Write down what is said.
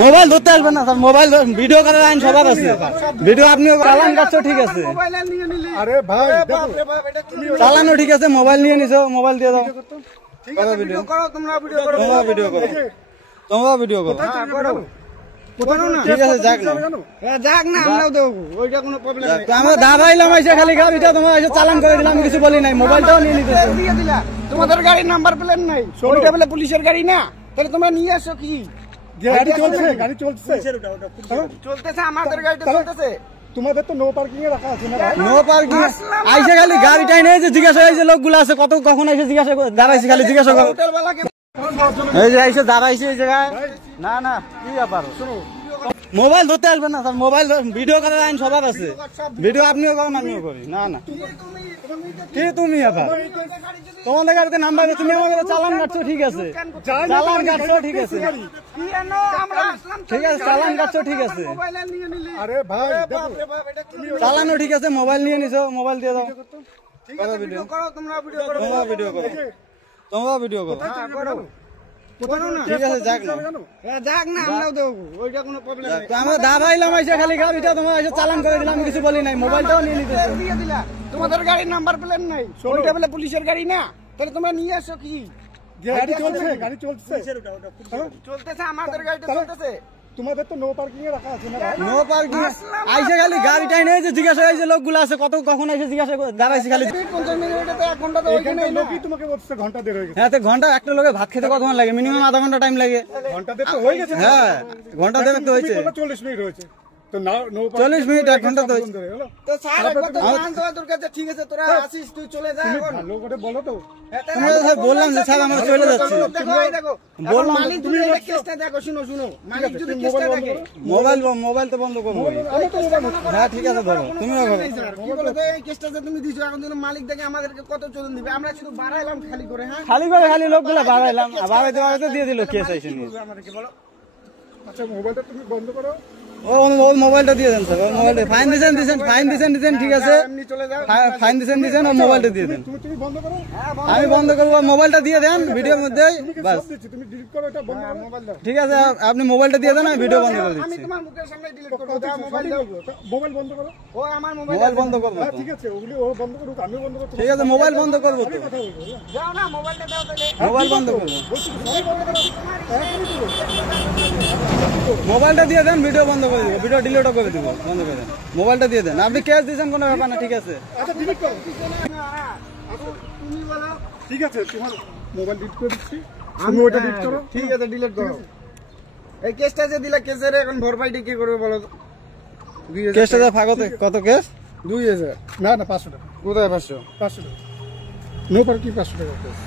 Mobile ধরতে আসবেন না স্যার, মোবাইল ভিডিও করার আইন সবার আছে। ভিডিও আপনিও চালান কাটছো, ঠিক আছে, আরে ভাই চালানো ঠিক আছে, মোবাইল নিয়ে নিছো, মোবাইল দিয়ে দাও। ভিডিও করো, তোমরা ভিডিও করো, তোমরা ভিডিও করো, তোমরা ভিডিও করো, ঠিক আছে, যাক না, যাক না, আমরাও দেবো, ওইটা কোনো প্রবলেম নেই। আমরা দাঁড়াইলাম এসে খালি গাড়িটা তোমার এসে চালান করে দিলাম, কিছু বলি নাই, মোবাইলটাও নিয়ে নিতে দিয়ে দিলা, তোমাদের গাড়ির নাম্বার প্লেট নাই, ওইটা বলে পুলিশের গাড়ি না, তাহলে তোমরা নিয়ে আসো কি? গাড়ি চলছে, গাড়ি চলছে, চলতেছে, আমাদের গাড়িটা চলতেছে। তোমাদের তো নো পার্কিং এ রাখা আছে না? নো পার্কিং আইসে খালি গাড়িটাই নেই যে জিজ্ঞাসা হয়েছে লোকগুলো আছে কত, কখন এসে জিজ্ঞাসা দাঁড়াইছি, খালি জিজ্ঞাসা করো, এই যে এসে দাঁড়াইছি এই জায়গায়। না না, কি ব্যাপার, মোবাইল ধরতে আসবেন না স্যার, মোবাইল ভিডিও করার আইন সবার আছে। ভিডিও আপনিও করেন, আমিও করি। না না, কি তুমি আবার তোমাদের গাড়িতে নাম্বার, তুমি আমাকে চালান কাটছো, ঠিক আছে, চালান কাটছো, ঠিক আছে, ঠিক আছে, চালান কাটছো, ঠিক আছে, আরে ভাই চালানো ঠিক আছে, মোবাইল নিয়ে নিছো, মোবাইল দিয়ে দাও। ভিডিও করো, তোমরা ভিডিও করো, তোমরা ভিডিও করো, তোমরা ভিডিও করো, ঠিক আছে, যাক না, যাক না, আমরাও দেবো, ওইটা কোনো প্রবলেম নেই। আমরা দাঁড়াইলাম এসে খালি গাড়িটা তোমার এসে চালান করে দিলাম, কিছু বলি নাই, মোবাইলটাও নিয়ে নিতে দিয়ে দিলা, তোমাদের গাড়ির নাম্বার প্লেট নাই, ওইটা বলে পুলিশের গাড়ি না, তাহলে তোমরা নিয়ে আসো কি? গাড়ি চলছে, গাড়ি চলছে, চলতেছে, আমাদের গাড়িটা চলতেছে। তোমাদের তো নো পার্কিং এ রাখা আছে না? নো পার্কিং আইসে খালি গাড়িটাই নেই যে জিজ্ঞাসা হয়েছে লোকগুলো আছে কত, কখন এসে জিজ্ঞাসা দাঁড়াইছি খালি। 50 মিনিটে তো 1 ঘন্টা তো ওইখানে লোকই তোমাকে বলছে ঘন্টা দেড় হয়ে গেছে। হ্যাঁ, তো ঘন্টা একটা লোকে ভাত খেতে কতক্ষণ লাগে? মিনিমাম আধা ঘন্টা টাইম লাগে। ঘন্টা দেড় তো হয়ে গেছে। হ্যাঁ, ঘন্টা দেড় তো হয়েছে, 40 মিনিট হয়েছে তো, না নো 40 মিনিট 1 ঘন্টা তো হয়েছে। তো স্যার একবার তো জানতে হয় তোর কাছে, ঠিক আছে, তোরা আসিস, তুই চলে যা এখন। ভালো করে বলো তো, তোমরা স্যার বললাম যে স্যার আমরা চলে যাচ্ছি, দেখো এই দেখো, বললাম মালিক তুমি এই কেসটা দেখো, শুনো শুনো, মালিক যদি কেসটা দেখে, মোবাইল তো বন্ধ করবো। হ্যাঁ, ঠিক আছে, ধরো, তুমিও ধরো। কি বলে তো, এই কেসটা যে তুমি দিছো, এখন যদি মালিক দেখে আমাদেরকে কত চলন দিবে? আমরা শুধু বাড়াইলাম খালি করে। হ্যাঁ, খালি করে খালি লোকগুলো বাড়াইলাম, বাড়াইতে বাড়াইতে দিয়ে দিল কেস আইসে নিয়ে। আমাদেরকে বলো। আচ্ছা, মোবাইলটা তুমি বন্ধ করো। ও মোবাইলটা দিয়ে দেন স্যার, মোবাইলটা ফাইন দিয়েছেন, ঠিক আছে, এমনি চলে যাও, ফাইন দিয়েছেন, ও মোবাইলটা দিয়ে দেন। তুমি বন্ধ করো। আমি বন্ধ করবো, মোবাইলটা দিয়ে দেন ভিডিওর মধ্যে, বাস, তুমি ডিলিট করো, এটা বন্ধ করো, মোবাইল দাও। ঠিক আছে, আপনি মোবাইলটা দিয়ে দেন, আমি ভিডিও বন্ধ করে আমি দিচ্ছি। তোমার মুখের সামনে ডিলিট করব, দাও মোবাইল দাও, মোবাইল বন্ধ করো। ও আমার মোবাইল বন্ধ করবো তো। ঠিক আছে, ওগুলি ও বন্ধ করুক, আমিও বন্ধ করব। ঠিক আছে, মোবাইল বন্ধ করবো তো, যাও না, মোবাইলটা দাও তাহলে। মোবাইল বন্ধ করবো, সবাই বন্ধ করো। মোবাইলটা দিয়ে দেন, ভিডিও বন্ধ করে দিব, ভিডিও ডিলিটও করে দিব, বন্ধ করে দেন, মোবাইলটা দিয়ে দেন। আপনি ক্যাশ দিয়েছেন, কোনো ব্যাপার না, ঠিক আছে। আচ্ছা, ডিলিট করো। তুমি বলো, ঠিক আছে, তোমার মোবাইল ডিলিট করে দিচ্ছি, আমি ওটা ডিলিট করো। ঠিক আছে, ডিলিট করো। এই কেসটা যে দিলা, কেসের এখন ভরপাইটা কি করবে বলো তো? কেসটা যা ফাঁকতে কত কেস? 2000 না 500 টাকা। কোথায় 500? 500 টাকা নো পার্কিং, 500 টাকা কেস।